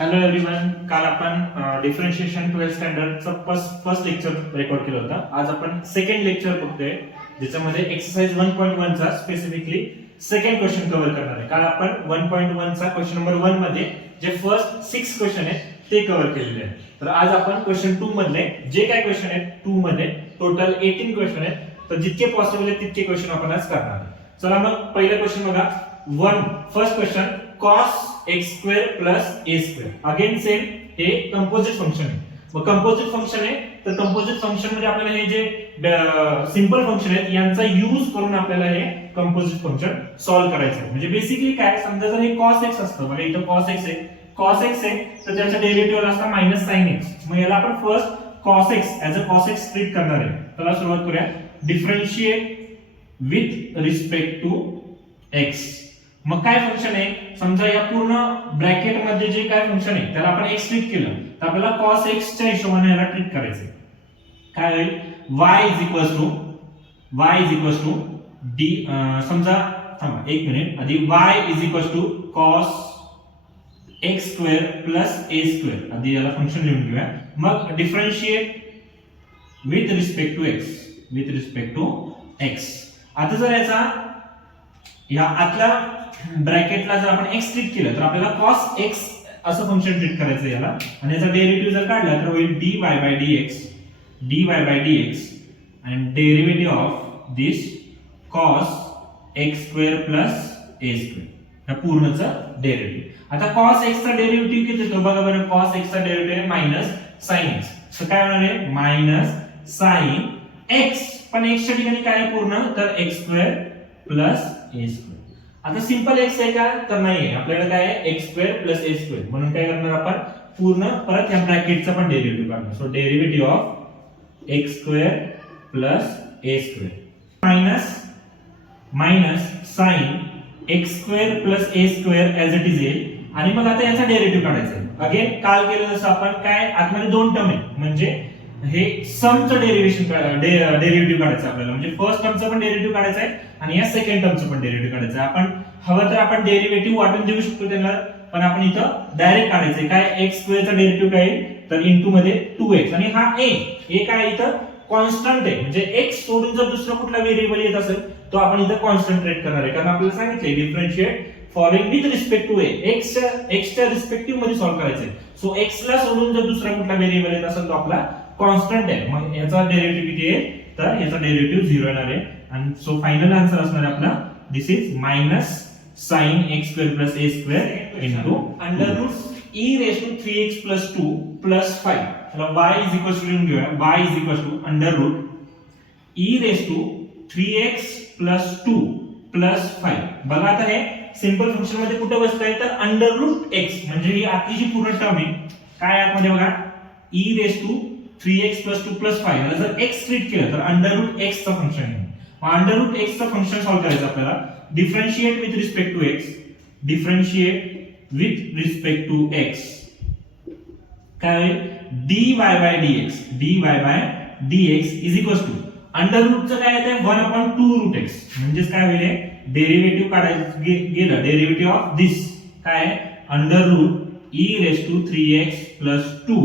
Hello everyone, काल आपण differentiation 12th स्टँडर्डचं फर्स्ट लेक्चर रेकॉर्ड केलं होतं. आज आपण सेकंड लेक्चर बघतोय, ज्याच्यामध्ये एक्सरसाइज 1.1 चा स्पेसिफिकली सेकंड क्वेश्चन कव्हर करणार आहे. काल आपण 1.1 चा क्वेश्चन नंबर 1 मध्ये जे फर्स्ट 6 क्वेश्चन आहेत ते कव्हर केलेले आहेत. तर आज आपण क्वेश्चन 2 मधले जे काय क्वेश्चन आहेत 2 मध्ये टोटल 18 क्वेश्चन आहेत. तर जितके पॉसिबल आहेत तितके क्वेश्चन आपण आज करणार आहे. चला मग पहिला क्वेश्चन बघा. First question cos x² plus a². Again same, हे कंपोजिट फंक्शन आहे. मग कंपोजिट फंक्शन आहे तर कंपोजिट फंक्शन मध्ये आपल्याला हे जे सिंपल फंक्शन आहेत यांचा यूज करून आपल्याला हे कंपोजिट फंक्शन सॉल्व्ह करायचं आहे. म्हणजे बेसिकली काय, समजा जर हे cos x असतं, बघा इथं cos x आहे, cos x आहे तर त्याचा डेरिव्हेटिव्ह असता -sin x. मग याला आपण first cos x as a cos x treat करणार आहे. चला सुरुवात करूया. Differentiate with respect to x. मग काय फंक्शन आहे, समजा या पूर्ण ब्रॅकेट मध्ये जे काय फंक्शन आहे त्याला आपण x ट्रीट केलं तर आपल्याला cos x च्या हिशोबाने याला ट्रीट करायचंय. काय होईल, y is equals to d. समजा थांबा एक मिनिट, आधी y is equals to cos x² plus a². आधी याला फंक्शन लिहून घेऊया. मग differentiate with respect to x. आता जर याचा या आतल्या ब्रॅकेटला जर आपण x ट्रीट केलं तर आपल्याला cos x असं फंक्शन ट्रीट करायचं याला, आणि याचा डेरिव्हेटिव्ह जर काढला तर होईल dy by dx and derivative of this cos x² plus a². या पूर्णचा डेरिव्हेटिव्ह. आता cos x चा डेरिव्हेटिव्ह किती येतो बघा बरं. cos x चा डेरिव्हेटिव्ह आहे -sin x. तर काय होणार आहे, -sin x. पण x च्या ठिकाणी काय आहे पूर्ण, तर x² plus a². आता सिंपल x आहे का, तर नाही आहे. आपल्याला काय आहे, x² plus a². म्हणून काय करणार आपण, पूर्ण परत या ब्रॅकेटचा पण डेरिव्हेटिव्ह काढणार. So derivative of x² plus a² minus sin x² plus a² as it is येईल. आणि मग आता याचा डेरिव्हेटिव्ह काढायचा आहे. अगेन काल केलं जसं आपण, काय आतमध्ये दोन टर्म आहेत म्हणजे हे समचं डेरिव्हेटिव्ह काढायचं आपल्याला. म्हणजे फर्स्ट टर्मचं पण डेरिव्हेटिव्ह काढायचं आहे आणि या सेकंड टर्मचं पण डेरिव्हेटिव्ह काढायचं आहे. आपण हवं तर आपण डेरिव्हेटिव्ह वाटून देऊ शकतो त्यांना, पण आपण इथं डायरेक्ट काढायचंय. काय, x² चा डेरिव्हेटिव्ह काय येईल, तर इंटू मध्ये 2x. आणि हा a काय इथं कॉन्स्टंट आहे. म्हणजे x सोडून जर दुसरा कुठला व्हेरिएबल येत असेल तो आपण इथं कॉन्स्टंट ट्रीट करणार आहे. कारण आपल्याला सांगितलंय differentiate following with respect to a. x च्या रिस्पेक्टिव्ह मध्ये सॉल्व्ह करायचंय. सो x ला सोडून जर दुसरा कुठला व्हेरिएबल येत असेल तो आपला कॉन्स्टंट आहे. मग याचा डेरिव्हेटिव्ह किती आहे, तर याचा डेरिव्हेटिव्ह 0 येणार आहे. आणि सो फायनल आन्सर असणार आहे आपला दिस is -sin x² plus a² into √e⁻3x plus 2 plus 5. चला y इज इक्वल्स टू लिहून घेऊया. y is equals to √e⁻3x plus 2 plus 5. बघा आता हे सिंपल फंक्शन मध्ये कुठे बसतंय, तर √x म्हणजे ही आतली जी पूर्ण टर्म आहे काय आतमध्ये बघा, e⁻3x plus 2 plus 5. याला जर x ट्रीट केलं तर √x चा फंक्शन आहे. मग √x चा फंक्शन सॉल्व्ह करायचं आपल्याला. Differentiate with respect to x. काय होईल, dy by dx is equals to under रूटचं काय येते 1/2√x. म्हणजेच काय होईल, डेरिव्हेटिव्ह काढायचं गेलं, डेरिव्हेटिव्ह ऑफ दिस काय √e⁻3x plus 2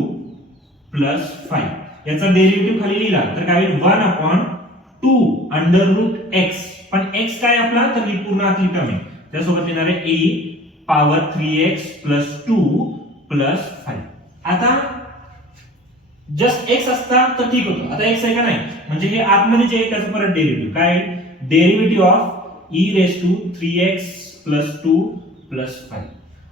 plus 5. याचा डेरिव्हेटिव्ह खाली लिहिला तर काय होईल 1/2√x. पण x काय आपला, तर ही पूर्ण आतली टर्म आहे, त्यासोबत येणार आहे e⁻3x plus 2 plus 5. आता जस्ट x असता तर ठीक होतं. आता x आहे का नाही, म्हणजे हे आतमध्ये जे आहे त्याचं परत डेरिव्हेटिव्ह काय, derivative of e⁻3x plus 2 plus 5.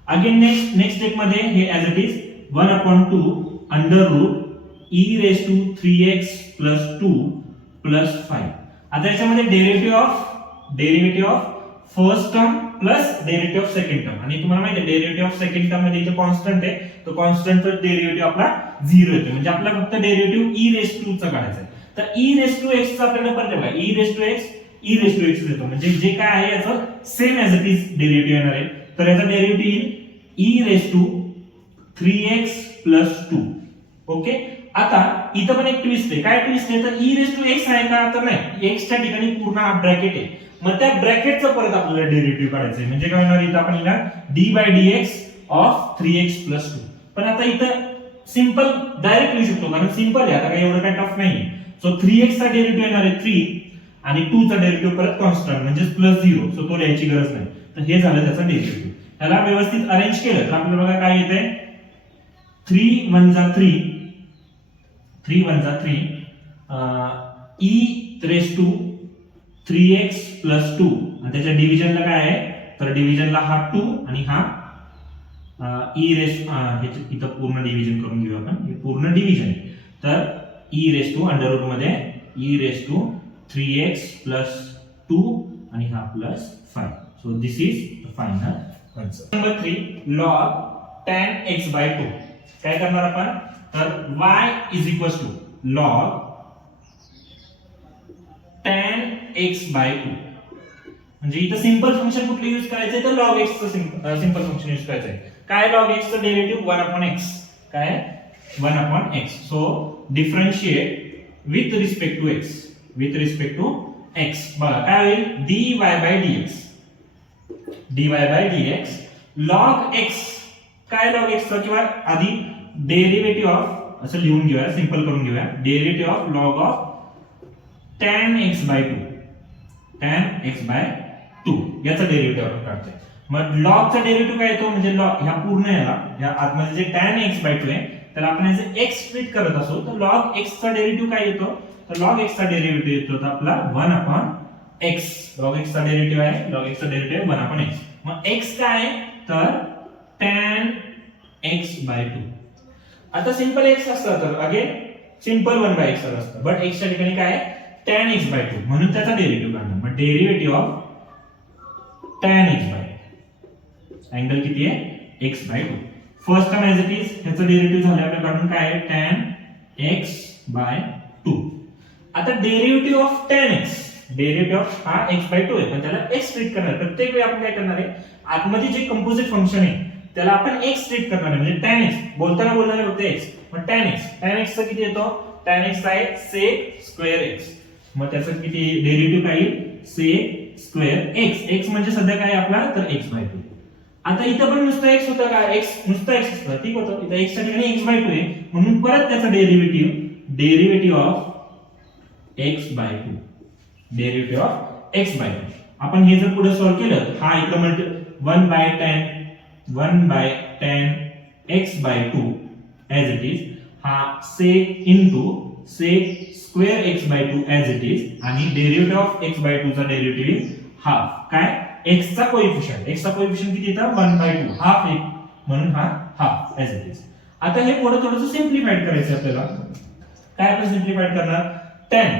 Again next step मध्ये हे as it is 1/2√e⁻3x plus 2 plus 5. आता याच्यामध्ये derivative of first term plus derivative of second term. आणि तुम्हाला माहिती आहे डेरिव्हेटिव्ह ऑफ सेकंड टर्म मध्ये इथे कॉन्स्टंट आहे, तो कॉन्स्टंटचा डेरिव्हेटिव्ह आपला 0 येतो. म्हणजे आपला फक्त डेरिव्हेटिव्ह e⁻2 चा काढायचा आहे. तर e⁻x चा आपल्याला परत बघा, e⁻x येतो. म्हणजे जे काय आहे याचं same as it is derivative येणार आहे. तर याचा डेरिव्हेटिव्ह e⁻3x plus 2. ओके. आता इथं पण एक ट्विस्ट आहे. काय ट्विस्ट आहे, तर e⁻x आहे का, तर नाही. x च्या ठिकाणी पूर्ण हा ब्रॅकेट आहे. मग त्या ब्रॅकेटचं परत आपल्याला डेरिव्हेटिव्ह काढायचं आहे. म्हणजे काय होणार, इथं आपण लिहिणार d by dx of 3x plus 2. पण आता इथं सिंपल डायरेक्ट लिहू शकतो कारण सिंपल आहे, आता काही एवढं काही टफ नाही. सो 3x चा डेरिव्हेटिव्ह येणार आहे 3 आणि 2 चा डेरिव्हेटिव्ह परत कॉन्स्टंट म्हणजे +0, सो तो लिहायची गरज नाही. तर हे झालं त्याचा डेरिव्हेटिव्ह. त्याला व्यवस्थित अरेंज केलं तर आपल्याला बघा काय येते, 3 1 जा 3 3 1 जा 3 e रेस टू 3x + 2 आणि त्याच्या डिव्हिजनला काय आहे, तर डिव्हिजनला हा 2 आणि हा e रेस इथं पूर्ण डिव्हिजन करून घेऊ आपण, हे पूर्ण डिव्हिजन. तर e raise to under root मध्ये e रेस टू 3x + 2 आणि हा +5. So this is the final answer. Number 3 log tan x/2. काय करणार आपण, तर y = log tan x/2. म्हणजे इथं सिंपल फंक्शन कुठलं यूज करायचंय, तर log x चं सिंपल फंक्शन यूज करायचंय. काय log x चं डेरिव्हेटिव्ह 1/x, काय 1/x. So differentiate with respect to x, with respect to x. बघा काय होईल, dy/dx dy/dx log x. काय log x चं, किंवा आधी डेरिव्हेटिव्ह ऑफ असं लिहून घेऊया, सिंपल करून घेऊया. Derivative of log of tan x/2, tan x/2 याचा डेरिव्हेटिव्ह आपण काढतोय. मग log चा डेरिव्हेटिव्ह काय येतो, म्हणजे log ह्या पूर्ण या आतमध्ये जे tan x/2 आहे त्याला आपण याचे x स्प्लिट करत असो, तर log x चा डेरिव्हेटिव्ह काय येतो, तर log x चा डेरिव्हेटिव्ह येतो तर आपला 1/x. log x चा डेरिव्हेटिव्ह आहे, log x चा डेरिव्हेटिव्ह 1/x. मग x काय आहे, तर tan x/2. आता सिंपल x असतं तर अगेन सिंपल 1/x असतं, बट x च्या ठिकाणी काय आहे, tan x/2 म्हणून त्याचा डेरिव्हेटिव्ह काढणार. मग derivative of tan x/2 angle किती आहे, x/2. First term as it is, ह्याचं डेरिव्हेटिव्ह झालं आपल्या काढून काय आहे, tan x/2. आता derivative of tan x, derivative of हा x/2 आहे पण त्याला x स्प्लिट करणार. प्रत्येक वेळी आपण काय करणार आहे, आतमध्ये जे कंपोजिट फंक्शन आहे त्याला आपण x स्प्लिट करणार आहे. म्हणजे tan x बोलताना बोलणार आहे फक्त x, पण tan x चा किती येतो, tan x आहे sec²x. मग त्याचं किती डेरिव्हेटिव्ह काय येईल, sec²x. x म्हणजे सध्या काय आपला, तर x/2. आता इथं पण नुसतं x होतं का, x नुसतं x असतं, ठीक होतं. इथं x च्या ठिकाणी x/2 आहे म्हणून परत त्याचा derivative of x/2, derivative of x/2. आपण हे जर पुढे सॉल्व्ह केलं, हा इकडे 1/tan x/2 as it is, हा sec into sec²x/2 as it is, आणि डेरिव्हेटिव्ह ऑफ x/2 चा डेरिव्हेटिव्ह हाफ. काय, x चा कोएफिशियंट, x चा कोएफिशियंट किती येतं, 1/2, हाफ एक म्हणून हा हाफ ऍज इट इज. आता हे पुढे थोडंसं सिम्प्लिफाइड करायचं आपल्याला. काय आपण सिम्प्लिफाइड करणार, tan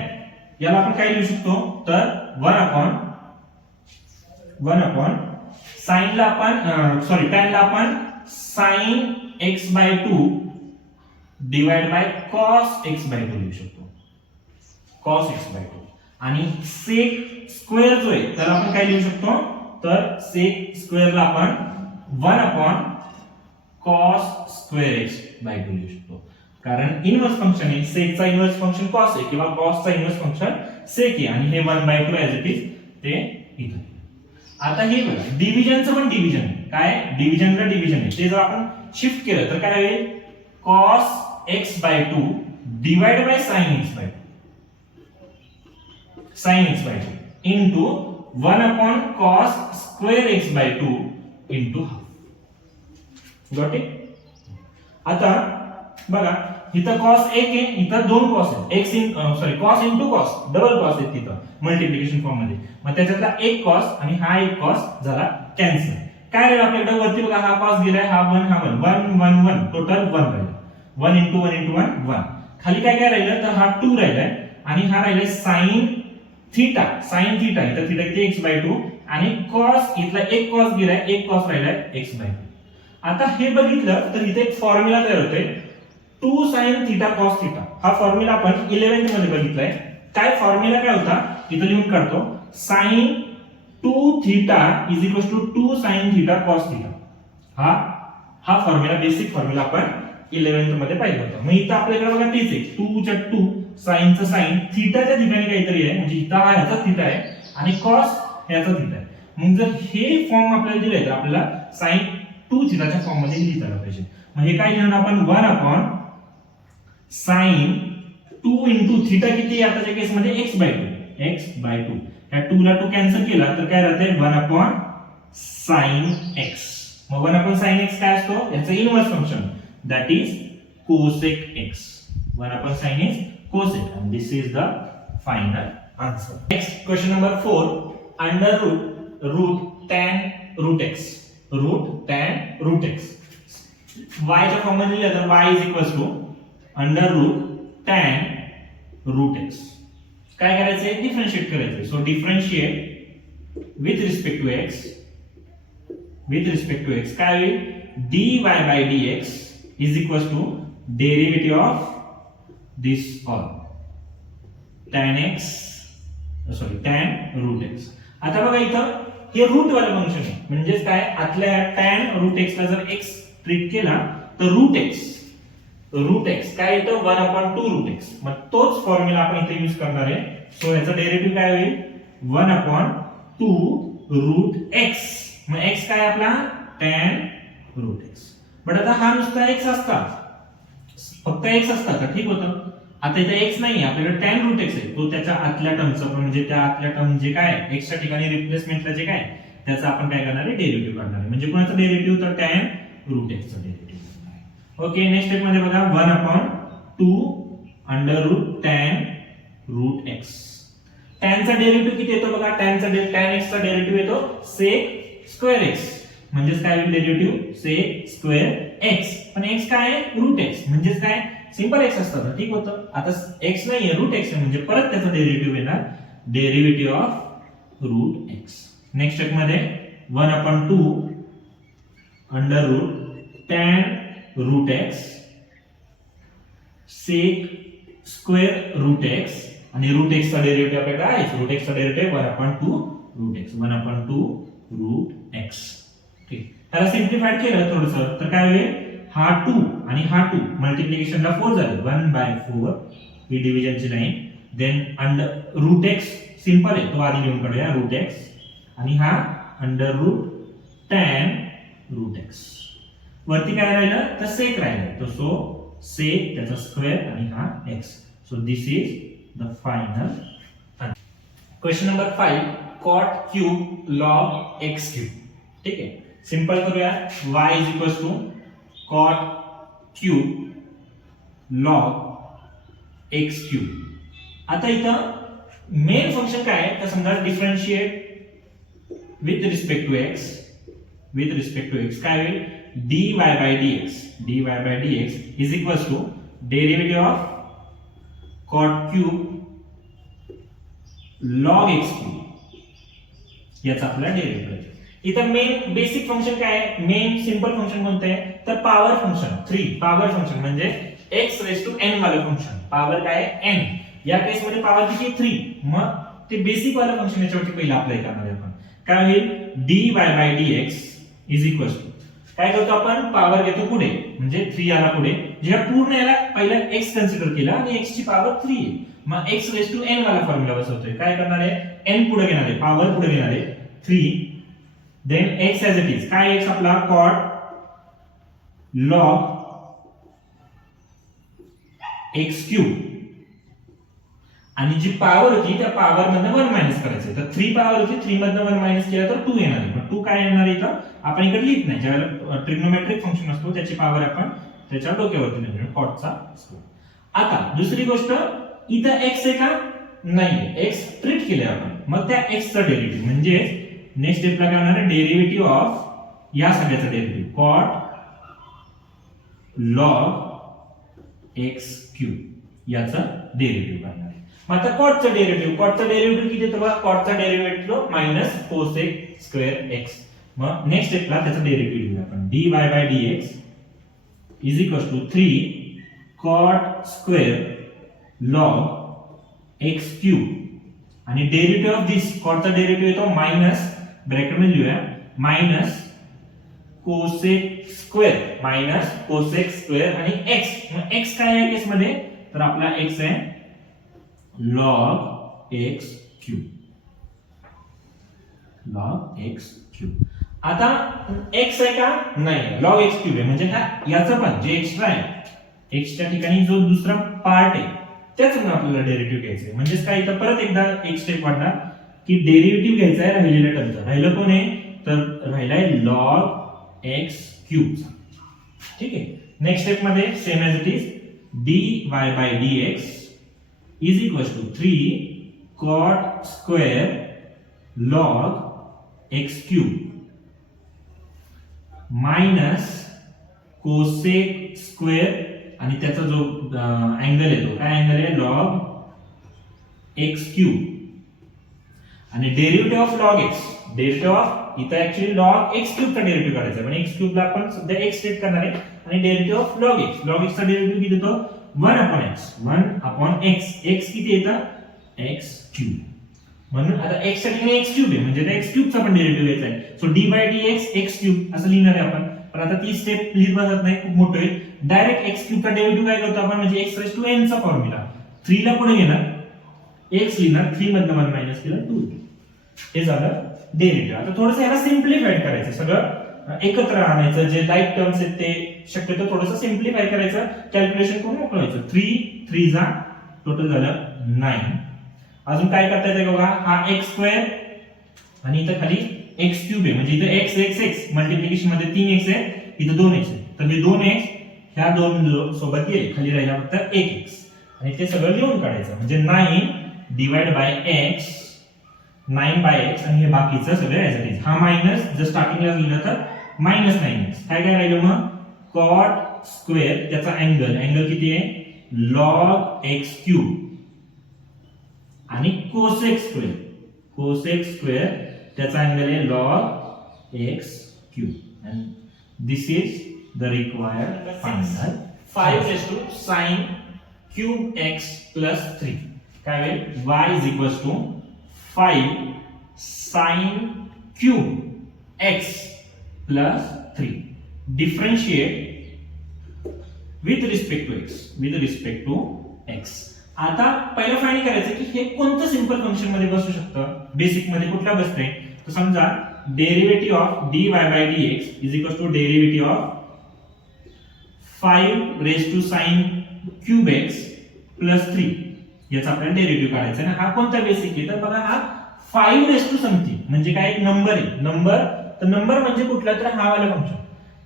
याला आपण काय लिहू शकतो, तर 1/, sin ला आपण tan ला आपण sin x/2 divide by cos x/2 लिहू शकतो, cos x/2. आणि sec² जो आहे त्याला आपण काय लिहू शकतो, तर sec² ला आपण 1/cos²x/2 लिहू शकतो. कारण इनवर्स फंक्शन आहे, sec चा इनवर्स फंक्शन cos आहे किंवा cos चा इनवर्स फंक्शन sec आहे, आणि हे 1/2 ऍज इट इज ते इथं. आता हे बघा डिव्हिजनचं पण डिव्हिजन आहे, काय डिव्हिजनला डिव्हिजन आहे, ते जर आपण शिफ्ट केलं तर काय होईल, cos x/2 divide by sin x/2 into 1/cos²x/2 into half. Got it. आता बघा इथं cos 1 आहे, इथं 2 cos आहेत, cos into cos, double cos आहेत तिथं मल्टिप्लिकेशन फॉर्म मध्ये. मग त्याच्यातला एक cos आणि हा एक cos झाला कॅन्सल. काय राहिलं आपल्याकडे वरती बघा, हा cos गेलाय, हा 1 हा 1 1 1 टोटल 1 राहिलं, 1 into 1 into 1 1. खाली काय काय राहिलं, तर हा 2 राहिलाय आणि हा राहिलाय sin थीटा, sin थीटा, इथं थीटा किती x/2 आणि cos, इथला एक cos गेलाय, एक cos राहिलाय x/2. आता हे बघितलं तर इथे एक फॉर्म्युला तयार होतोय, 2 sin थीटा cos थीटा. हा फॉर्म्युला आपण 11th मध्ये बघितलाय. काय फॉर्म्युला काय होता, इथं लिहून काढतो, sin 2 theta is equal to 2 sin theta cos theta. हा फॉर्म्युला, बेसिक फॉर्म्युला आपण 11th मध्ये पाहिलं होतं. मग इथं आपल्याकडे बघा तेच आहे, 2 च्या 2 sin चा sin, थीटाच्या ठिकाणी काहीतरी आहे, म्हणजे इथं हा ह्याचा थीटा आहे आणि cos ह्याचा थीटा आहे. मग जर हे फॉर्म आपल्याला दिले तर आपल्याला sin 2 थिटाच्या फॉर्म मध्ये लिहिता आलं पाहिजे. मग हे काय लिहिणार आपण 1 अपॉन साइन 2 इंटू थिटा किती आहे आताच्या केस मध्ये x/2 या 2 ला 2 कॅन्सल केला तर काय राहते 1 अपॉन साइन x. मग 1 अपॉन साइन x काय असतो याचं inverse function that is cosec x. 1 upon sin is cosec and this is the final answer. Next question number 4 under root tan root x y च्या form मध्ये लिहिलं तर y is equals to under root tan root x. काय करायचंय differentiate करायचंय. So differentiate with respect to x काय होईल dy by dx is equals to derivative of this all tan root x. आता बघा इथं हे रूट वाले फंक्शन आहे म्हणजे काय आतल्या tan root x ला जर x ट्रीट केला तर root x काय येतं 1 upon 2 root x. मग तोच फॉर्म्युला आपण इथे यूज करणार आहे. सो याचा डेरिव्हेटिव्ह काय होईल 1 upon 2 root x. मग x काय आपला tan root x. बट आता हा नुसता x असता फक्त x असता तर ठीक होतं. आता इथे x नाही आपल्याकडे tan root x आहे तो त्याच्या आतल्या टर्मचं म्हणजे त्या आतल्या टर्म जे काय x च्या ठिकाणी रिप्लेसमेंटला जे काय त्याचा आपण काय करणार आहे डेरिव्हेटिव्ह काढणार आहे. म्हणजे कोणाचं डेरिव्हेटिव्ह तर tan root x चं डेरिव्हेटिव्ह. ओके नेक्स्ट स्टेप मध्ये बघा 1 upon 2 under root tan root x. tan चा डेरिव्हेटिव्ह किती येतो बघा tan x चा डेरिव्हेटिव्ह येतो sec square x. म्हणजे काय होईल डेरिव्हेटिव्ह sec square x. पण x काय आहे root x म्हणजे काय सिंपल x असतं ठीक होतं. आता x नाहीये रूट x आहे म्हणजे परत त्याचा डेरिव्हेटिव्ह येणार derivative of root x. Next step मध्ये 1 upon 2 under root tan root x sec square root x आणि रूट x चा डेरिव्हेटिव्ह आपल्याकडे आहे रूट x चा derivative 1 upon 2 root x 1 upon 2 root x. ठीक त्याला सिम्प्लिफाइड केलं थोडंसं तर काय होईल हा 2 आणि हा 2 मल्टिप्लिकेशनला 4 झाले 1/4 ही डिव्हिजनची line. Then under root x simple आहे तो आधी लिहून काढूया रूट x आणि हा under root tan root x. वरती काय राहिलं तर सेक राहिलं तर सो सेक त्याचा स्क्वेअर आणि हा x. So this is the final. Question number 5 cot cube log x cube. ठीक आहे सिंपल करूया y is equals to cot cube log x cube. आता इथं मेन फंक्शन काय आहे तर समजा differentiate with respect to x काय होईल dy by dx is equals to derivative of cot cube log x cube याचा आपला डेरिव्हेटिव्ह. इथं मेन बेसिक फंक्शन काय आहे मेन सिंपल फंक्शन कोणतं आहे तर पॉवर फंक्शन 3 पॉवर फंक्शन म्हणजे x रेज टू n वाला फंक्शन पॉवर काय आहे n. या केस मध्ये पॉवर किती 3 मग ते बेसिक वाला फंक्शन याच्यावरती पहिला अप्लाय करणार आहे आपण. काय होईल dy by dx is equals to काय करतो आपण पॉवर घेतो पुढे म्हणजे 3 आला पुढे जेव्हा पूर्ण याला पहिला x कन्सिडर केला आणि x ची पॉवर 3 आहे मग x रेज टू n वाला फॉर्म्युला बसवतोय. काय करणार आहे n पुढे घेणार आहे पॉवर पुढे घेणार आहे 3 then x as it is काय x आपला cot log x क्यूब आणि जी पॉवर होती त्या पॉवर मधनं 1 मायनस करायचं तर 3 पॉवर होती 3 मधनं 1 मायनस केला तर 2 येणार आहे. पण 2 काय येणार आहे इथं आपण इकडे लिहित नाही ज्यावेळेला ट्रिग्नोमेट्रिक फंक्शन असतो त्याची पॉवर आपण त्याच्या डोक्यावरती लिहितो कॉटचा असतो. आता दुसरी गोष्ट इथं x आहे का नाही x ट्रीट केले आपण मग त्या x चा डेरिव्हेटिव्ह म्हणजे नेक्स्ट स्टेपला काय होणार आहे डेरिव्हेटिव्ह ऑफ या सगळ्याचा derivative cot log x cube याचा डेरिव्हेटिव्ह काढणार आहे. मग आता cotचा डेरिव्हेटिव्ह किती येतो बघा cotचा derivative minus cosec square x. मग नेक्स्ट स्टेपला त्याचा डेरिव्हेटिव्ह लिहूया आपण dy by dx is equals to 3 cot square log x cube आणि डेरिव्हेटिव्ह ऑफ दिस cotचा डेरिव्हेटिव्ह येतो मायनस ब्रॅकेट मध्ये लिहूया मायनस cosec स्क्वेअर आणि x मग x काय आहे केस मध्ये तर आपला x आहे log x क्यूब आता x आहे का नाही, log x क्यूब आहे म्हणजे हा याचं पण जे एक्स्ट्रा आहे x च्या ठिकाणी जो दुसरा पार्ट आहे त्याच पण आपल्याला डेरिव्हेटिव्ह घ्यायचं आहे. म्हणजेच काय, इथं परत एकदा एक स्टेप वाढणार की डेरिव्हेटिव्ह घ्यायचा आहे राहिलेल्या टर्मचा. राहिलं कोण आहे तर राहिलाय log x क्यूब. ठीक आहे. नेक्स्ट स्टेप मध्ये same as it is dy by dx is equals to 3 cot square log x cube minus cosec square आणि त्याचा जो अँगल येतो काय अँगल आहे log x cube आणि derivative of log x, derivative of इथं actually log x cube चा derivative काढायचा आहे. म्हणजे x cube ला आपण सध्या x सेट करणार आहे आणि डेरिव्हेटिव्ह ऑफ log x चा डेरिव्हेटिव्ह किती येतो 1 x. x किती येतं x cube. म्हणून आता x च्या ठिकाणी x cube आहे म्हणजे त्या x cube चा पण डेरिव्हेटिव्ह घ्यायचा आहे. So d by dx x cube असं लिहिणार आहे आपण. पण आता ती स्टेप लिहित बसत नाही, खूप मोठं आहे. डायरेक्ट x cube चा डेरिव्हेटिव्ह काय करतो आपण म्हणजे x raised to n चा फॉर्म्युला 3 ला पुढे घेणार x लिहिणार 3 मधनं 1 मायनस केलं 2. हे झालं डेरिव्हेटिव्ह. आता थोडंसं याला सिम्प्लिफाईड करायचं, सगळं एकत्र आणायचं, जे लाईक टर्म्स आहेत ते शक्यतो थोडंसं सिम्प्लिफाय करायचं, कॅल्क्युलेशन करून मोकळायचं. 3 जा टोटल झालं 9. अजून काय करता येतं बघा, हा x स्क्वेअर आणि इथं खाली x क्यूब आहे म्हणजे इथं x मल्टिप्लिकेशन मध्ये 3x आहे, इथं 2x आहे. तर हे 2x ह्या दोन सोबत गेले, खाली राहिला फक्त 1x आणि ते सगळं लिहून काढायचं म्हणजे 9 divide by x 9 by x आणि हे बाकीचं सगळं ऍज इट इज. हा मायनस जर स्टार्टिंगला लिहिलं तर मायनस 9x. काय काय राहिलं मग कॉट स्क्वेअर त्याचा अँगल किती आहे log x क्यूब आणि कोसेक स्क्वेअर त्याचा अँगल आहे log x cube and this is the required final 5 raised to sin cube x plus 3. काय होईल y is equals to 5 sin cube x plus 3. Differentiate with respect to x. आता पहिलं find करायचं की हे कोणतं सिंपल फंक्शन मध्ये बसू शकतं, बेसिक मध्ये कुठला बसतंय. तर समजा derivative of dy by dx is equal to derivative of 5 raised to sin cube x plus 3 याचा आपल्याला डेरिव्हेटिव्ह काढायचा आहे. हा कोणता बेसिक आहे तर बघा हा 5 raised to समथिंग म्हणजे काय एक नंबर आहे. नंबर म्हणजे कुठला तर हा वाला function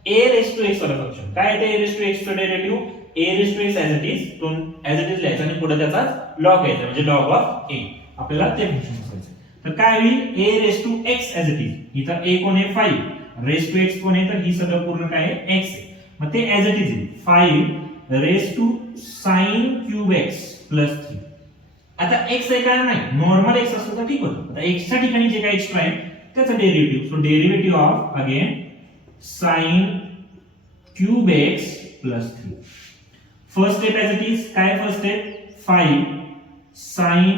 a raised to x वाला फंक्शन. काय आहे a raised to x चा derivative a raised to x as it is, तो as it is लिहायचा आणि पुढे त्याचा log घ्यायचा म्हणजे log of a. आपल्याला ते फंक्शन मोजायचं. तर काय होईल a raised to x as it is. इथं a कोण आहे 5 raised to x कोण आहे तर ही सगळं पूर्ण काय आहे x आहे. मग ते as it is 5 raised to sin cube x plus 3. आता x आहे का नाही, नॉर्मल x असतो तर ठीक होतं. आता x च्या ठिकाणी जे काय एक्स्ट्रा आहे त्याचा derivative. So derivative of again sin cube x plus 3. First step as it is काय first step 5 sin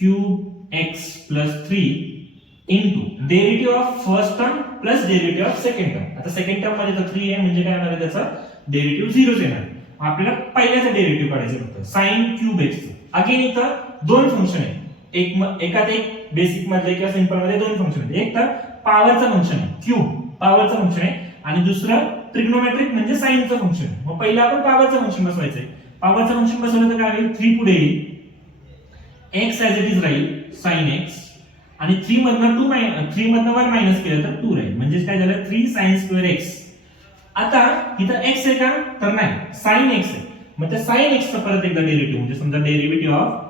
cube x plus 3 into derivative of first term plus derivative of second term. आता second term मध्ये तर 3 आहे म्हणजे काय होणार त्याचा derivative 0 येणार. आपल्याला पहिल्याचा डेरिव्हेटिव्ह काढायचं फक्त sin cube x. अगेन इथं दोन फंक्शन आहेत, एकात एक बेसिक मध्ये किंवा सिंपल मध्ये दोन फंक्शन आहेत. एक तर पॉवरचं फंक्शन आहे क्यूब पॉवरचं फंक्शन आहे आणि दुसरं ट्रिग्नोमेट्रिक म्हणजे साइनचं फंक्शन. मग पहिला आपण पॉवरचं फंक्शन बसवायचंय. पॉवरचं फंक्शन बसवलं तर काय होईल 3 पुढे येईल x ऍज इट इज राहील sin x आणि 3 मधनं 1 मायनस केलं तर 2 राहील म्हणजे काय झालं 3 sin स्क्वेअर x. आता इथं x आहे का तर नाही sin x आहे. मग त्या sin x चा परत एकदा डेरिव्हेटिव्ह म्हणजे समजा डेरिव्हेटिव्ह ऑफ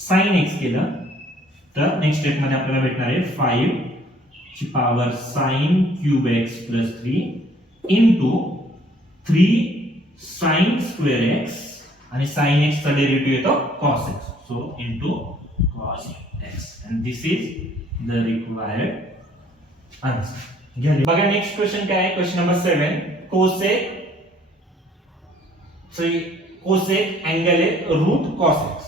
sin x केलं तर नेक्स्ट स्टेप मध्ये आपल्याला भेटणार आहे 5 ची power sin cube x plus 3 into 3 sin square x आणि sin x चा डेरिव्हेटिव्ह येतो cos x. So into cos x and this is the required answer. बघा नेक्स्ट क्वेश्चन काय आहे क्वेश्चन नंबर 7 कोसेक अँगल आहे रूट cos x.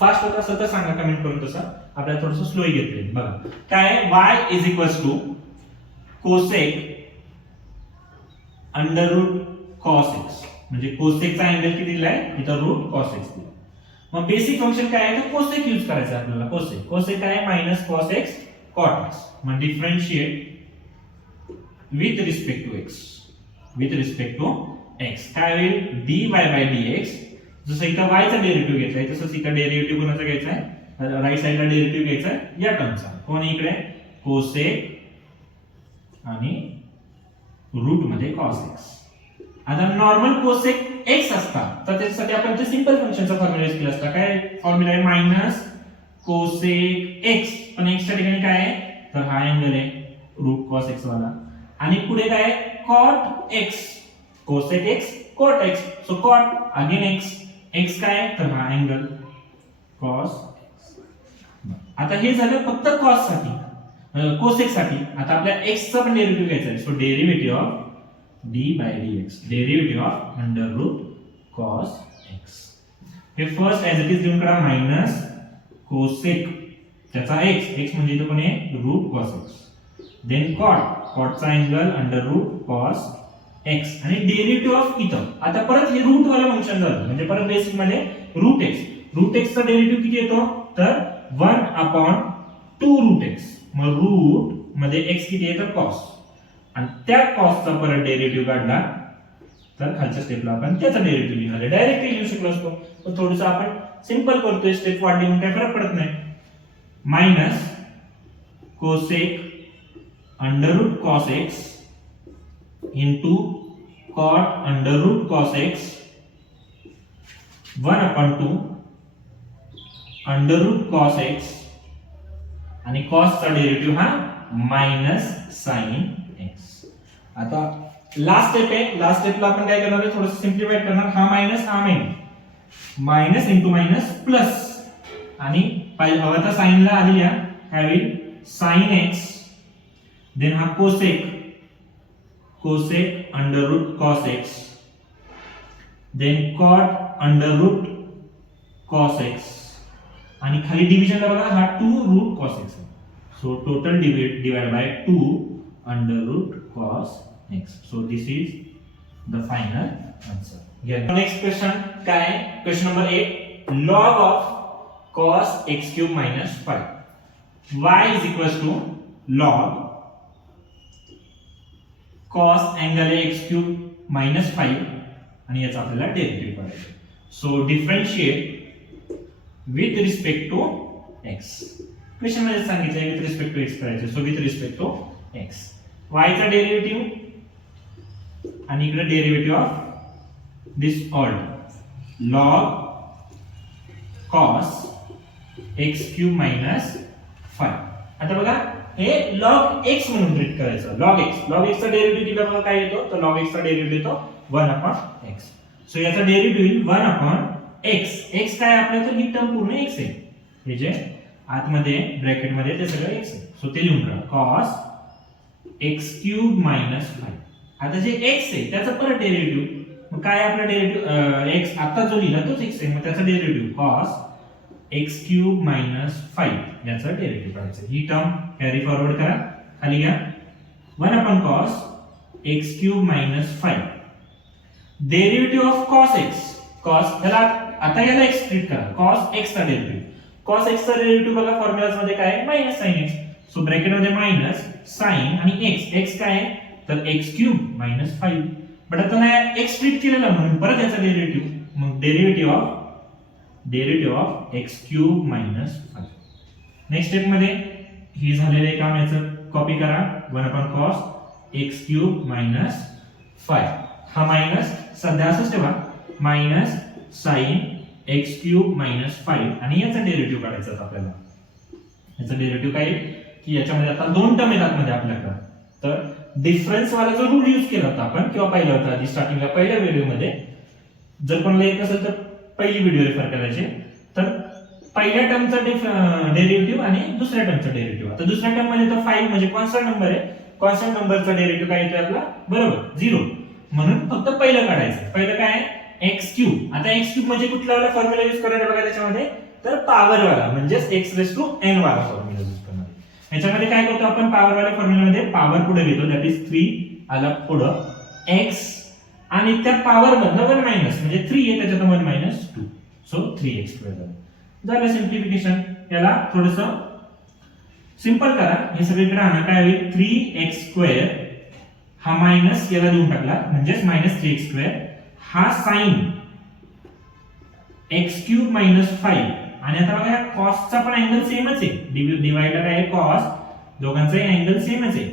फास्ट होत असेल तर सांगा कमेंट करून. तसं आपल्याला थोडंसं स्लो घेतले. बघा काय y is equals to cosec under root cos x म्हणजे कोसेकचा अँगल किती दिलाय इथं रूट cos x दिला. मग बेसिक फंक्शन काय आहे तर कोसेक यूज करायचं आपल्याला. कोसेक काय आहे minus cos x cot x. मग differentiate with respect to x काय होईल dy बाय dx. जसं इथं y चा डेरिव्हेटिव्ह घ्यायचा आहे तसंच इथं डेरिव्हेटिव्ह कोणाचा घ्यायचा आहे राईट साइडला डेरिव्हेटिव्ह घ्यायचा आहे या टर्मचा. कोण इकडे कोसेक आणि रूट मध्ये cos x. आता नॉर्मल कोसेक x असता तर त्याच्यासाठी आपण ते सिंपल फंक्शनचा फॉर्म्युला यूज केला असता. काय फॉर्म्युला आहे मायनस कोसेक x. पण x च्या ठिकाणी काय आहे तर हा अँगल आहे रूट cos x वाला आणि पुढे काय आहे cot x cosec x cot x. So cot again x काय आहे तर हा अँगल cos x. आता हे झालं फक्त cos साठी कोसेक साठी. आता आपल्या x चा पण डेरिव्हेटिव्ह घ्यायचा आहे. सो डेरिव्हेटिव्ह ऑफ d बाय dx derivative of under root cos x. हे फर्स्ट ऍज इट इज लिहून काढा मायनस कोसेक त्याचा x म्हणजे इथं पण आहे root cos x. Then cot चा angle under root cos x आणि डेरिव्हेटिव्ह ऑफ इथं. आता परत हे रूट वाला फंक्शन झालं म्हणजे परत बेसिक मध्ये रूट x चा डेरिव्हेटिव्ह किती येतो तर 1/2 रूट x. मग रूट मध्ये x किती आहे तर cos आणि त्या cos चा परत डेरिव्हेटिव्ह काढला तर खालच्या स्टेपला आपण त्याचा डेरिव्हेटिव्ह लिहिणार आहे. डायरेक्टली लिहू शकलो असतो पण थोडंसं आपण सिंपल करतोय स्टेप वाढली म्हणून काही फरक पडत नाही. Minus cosec under root cos x into cot under root cos x 1/2 under root cos x आणि cos चा डेरिव्हेटिव्ह हा मायनस sin x. आता लास्ट स्टेप आहे. लास्ट स्टेपला आपण काय करणार आहे थोडंसं सिंप्लिफाय करणार. हा मायनस इंटू मायनस प्लस आणि हवा तर साइनला आली काय होईल sin x. देन हा cosec under root cos x then cot under root cos x आणि खाली डिव्हिजनला बघा हा 2 root cos x. So total divide by 2 under root cos x. So this is the final answer. Next question काय आहे question number 8 log of cos x cube minus 5 y is equals to log cos angle आहे x cube minus 5 आणि याचा आपल्याला derivative काढायचा. So differentiate with respect to x. Question मध्ये सांगितलंय with respect to x करायचं. So with respect to x y चा derivative आणि इकडे derivative of this order log cos x cube minus 5. आता बघा हे log x म्हणून ट्रीट करायचं. log x चा डेरिव्हेटिव्ह दिला बघा काय येतो तर log x चा डेरिव्हेटिव्ह येतो 1/x. सो याचा डेरिव्हेटिव्ह 1/x. x काय आपल्या तर ही टर्म पूर्ण x आहे. हे जे आतमध्ये ब्रॅकेट मध्ये ते सगळं x आहे. सो ते लिहून काढा cos x cube minus 5. आता जे x आहे त्याचा परत डेरिव्हेटिव्ह मग काय आपला डेरिव्हेटिव्ह x आता जो लिहिला तोच x आहे. मग त्याचा derivative cos x cube minus 5 याचा डेरिव्हेटिव्ह काढायचा. ही टर्म कॅरी फॉरवर्ड करा खाली घ्या 1/cos x cube minus 5 derivative of cos x. cos याला आता याला x ट्रीट करा cos x चा डेरिव्हेटिव्ह. cos x चा डेरिव्हेटिव्ह बघा फॉर्म्युलाज मध्ये काय आहे minus sin x. So bracket मध्ये मायनस sin आणि x काय आहे तर x cube minus 5. बट आता नाही x ट्रीट केलेला म्हणून परत याचा डेरिव्हेटिव्ह मग derivative of x cube minus 5. Next step मध्ये ही झालेले काम याचं कॉपी करा 1/cos x cube minus 5. हा मायनस सध्या असंच ठेवा minus sin x cube minus 5 आणि याचा डेरिव्हेटिव्ह काढायचा आपल्याला. याचा डेरिव्हेटिव्ह काय की याच्यामध्ये आता दोन टर्म आहेत आतमध्ये आपल्याकडे. तर डिफरन्स वाला जो रूल यूज केला होता आपण किंवा पाहिला होता आधी स्टार्टिंगला पहिल्या व्हिडिओ मध्ये. जर कोणाला येत असेल तर पहिली व्हिडिओ रेफर करायचे. तर पहिल्या टर्मचा डेरिव्हेटिव्ह आणि दुसऱ्या टर्मचा डेरिव्हेटिव्ह. आता दुसऱ्या टर्म मध्ये तर 5 म्हणजे कॉन्स्टंट नंबर आहे. कॉन्स्टंट नंबरचा डेरिव्हेटिव्ह काय येतो आपला बरोबर 0 म्हणून फक्त पहिलं काढायचं. पहिलं काय आहे x क्यूब. आता x क्यूब म्हणजे कुठला वाला फॉर्म्युला यूज करायचा बघा त्याच्यामध्ये तर पॉवर वाला म्हणजेच x⁻n वाला फॉर्म्युला यूज करणार. याच्यामध्ये काय करतो आपण पॉवर वाल्या फॉर्म्युलामध्ये पॉवर पुढे घेतो दॅट इज 3 आला पुढं x आणि त्या पॉवर मधनं 1 मायनस म्हणजे 3 आहे त्याच्यात 1 - 2 सो 3x² झालं सिंप्लिफिकेशन. याला थोडंसं सिंपल करा हे सगळीकडे आणा काय होईल 3x² हा मायनस याला देऊन टाकला म्हणजेच मायनस 3x2 हा साइन x³ मायनस 5 आणि आता बघा या कॉसचा पण अँगल सेमच आहे डिवाइडर आहे कॉस दोघांचाही अँगल सेमच आहे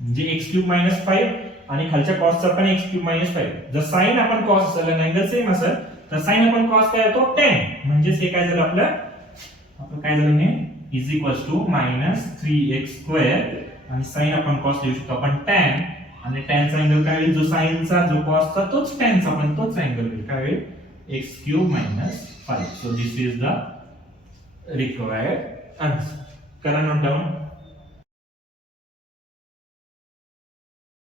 म्हणजे x³ मायनस 5 आणि खालच्या कॉसचा पण x³ मायनस 5 जर साइन आपण कॉस असेल आणि अँगल सेम असेल तर साइन आपण कॉस काय होतो tan म्हणजे हे काय झालं आपलं काय झालं हे is equals to minus 3x² आणि साइन आपण कॉस लिहू शकतो आपण tan आणि tan चा अँगल काय होईल जो साइनचा जो कॉसचा तोच tan चा पण तोच अँगल होईल काय होईल x³ minus 5 so this is the required answer. Can I note down?